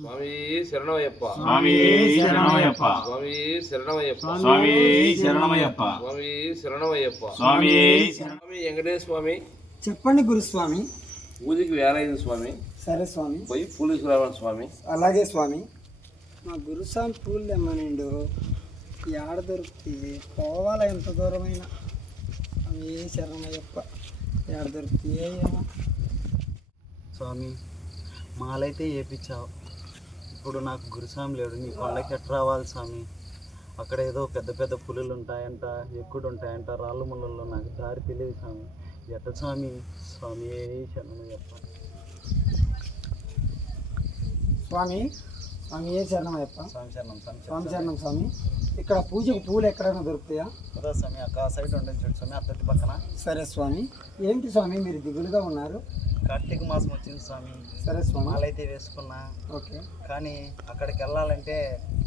స్వామి శరణమయ్యప్ప. స్వామి శరణమయ్యప్ప. స్వామి శరణమయ్యప్ప. స్వామి శరణమయ్యప్ప. స్వామి శరణమయ్యప్ప. స్వామి స్వామి వెంకటేశ్వర స్వామి. చెప్పండి గురుస్వామి. పూజకి వేలైంది స్వామి. సరే స్వామి. పోయి పూలు తీసుకురావాలి స్వామి. అలాగే స్వామి. మా గురుస్వామి పూలు తెమ్మనిండు. ఏడ దొరుకుతుంది పోవాలా ఎంత దూరమైనా. అవి శరణమయ్యప్ప ఏడ దొరుకుతాయి స్వామి మాలైతే వేపించావు ఇప్పుడు నాకు గురుస్వామి లేడు. నీ కొండకి ఎట్ రావాలి స్వామి? అక్కడ ఏదో పెద్ద పెద్ద పులులు ఉంటాయంట ఎక్కుడు ఉంటాయంట రాళ్ళు ముళ్ళల్లో నాకు దారి తెలియదు స్వామి. ఎట్ట స్వామి? స్వామి శరణం చెప్ప స్వామి స్వామి ఏ శరణమయ్యప్ప స్వామి శరణం స్వామి స్వామి ఇక్కడ పూజకు పూలు ఎక్కడైనా దొరుకుతాయా? కదా స్వామి అక్క సైడ్ ఉండేది చూడు స్వామి అత్తటి పక్కన. సరే స్వామి. ఏంటి స్వామి మీరు దిగులుగా ఉన్నారు? కార్తీక మాసం వచ్చింది స్వామి. సరే స్వామి. మాలైతే వేసుకున్నా. ఓకే. కానీ అక్కడికి వెళ్ళాలంటే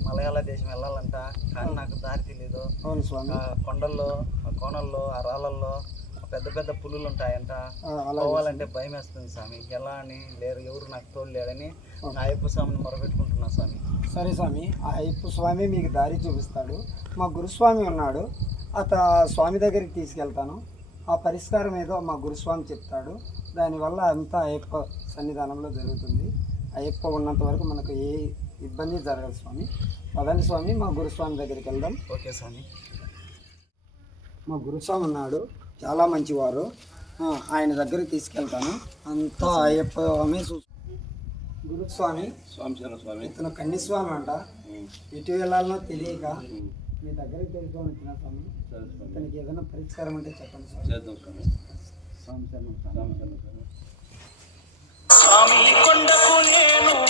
మలయాళ దేశం వెళ్ళాలంట. కానీ నాకు దారి తెలియదు అవును స్వామి. ఆ కొండల్లో ఆ కోణల్లో ఆ రాళ్ళల్లో ఆ పెద్ద పెద్ద పులులు ఉంటాయంట పోవాలంటే భయం వేస్తుంది స్వామి. ఎలా అని లేరు ఎవరు నాకు తోడు లేడని నా అయ్యప్ప స్వామిని మొరపెట్టుకుంటున్నా స్వామి. సరే స్వామి ఆ అయ్యప్ప స్వామి మీకు దారి చూపిస్తాడు. మా గురుస్వామి ఉన్నాడు. అత స్వామి దగ్గరికి తీసుకెళ్తాను. ఆ పరిష్కారం ఏదో మా గురుస్వామి చెప్తాడు. దానివల్ల అంతా అయ్యప్ప సన్నిధానంలో జరుగుతుంది. అయ్యప్ప ఉన్నంత వరకు మనకు ఏ ఇబ్బంది జరగదు స్వామి. పదండి స్వామి మా గురుస్వామి దగ్గరికి వెళ్దాం. ఓకే స్వామి. మా గురుస్వామి ఉన్నాడు. చాలా మంచివారు. ఆయన దగ్గరికి తీసుకెళ్తాను. అంతా అయ్యప్ప స్వామి గురుస్వామి. స్వామి ఇతను కన్నిస్వామి అంట. ఎటు వెళ్ళాలనో తెలియక మీ దగ్గరికి తెలుసుకొని వచ్చిన స్వామి. ఇతనికి ఏదైనా పరిష్కారం అంటే చెప్పండి స్వామి. చేద్దాం స్వామి. స్వామి శరణం స్వామి. స్వామి శరణ స్వామి. స్వామి కొండకు నేను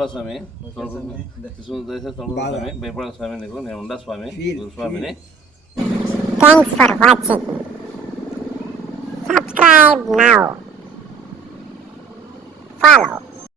తొలపసల స్వామి తీసుకుని దయచేసి తొలపసల స్వామి భయపడక స్వామి నీకు నేను ఉండా స్వామి గురు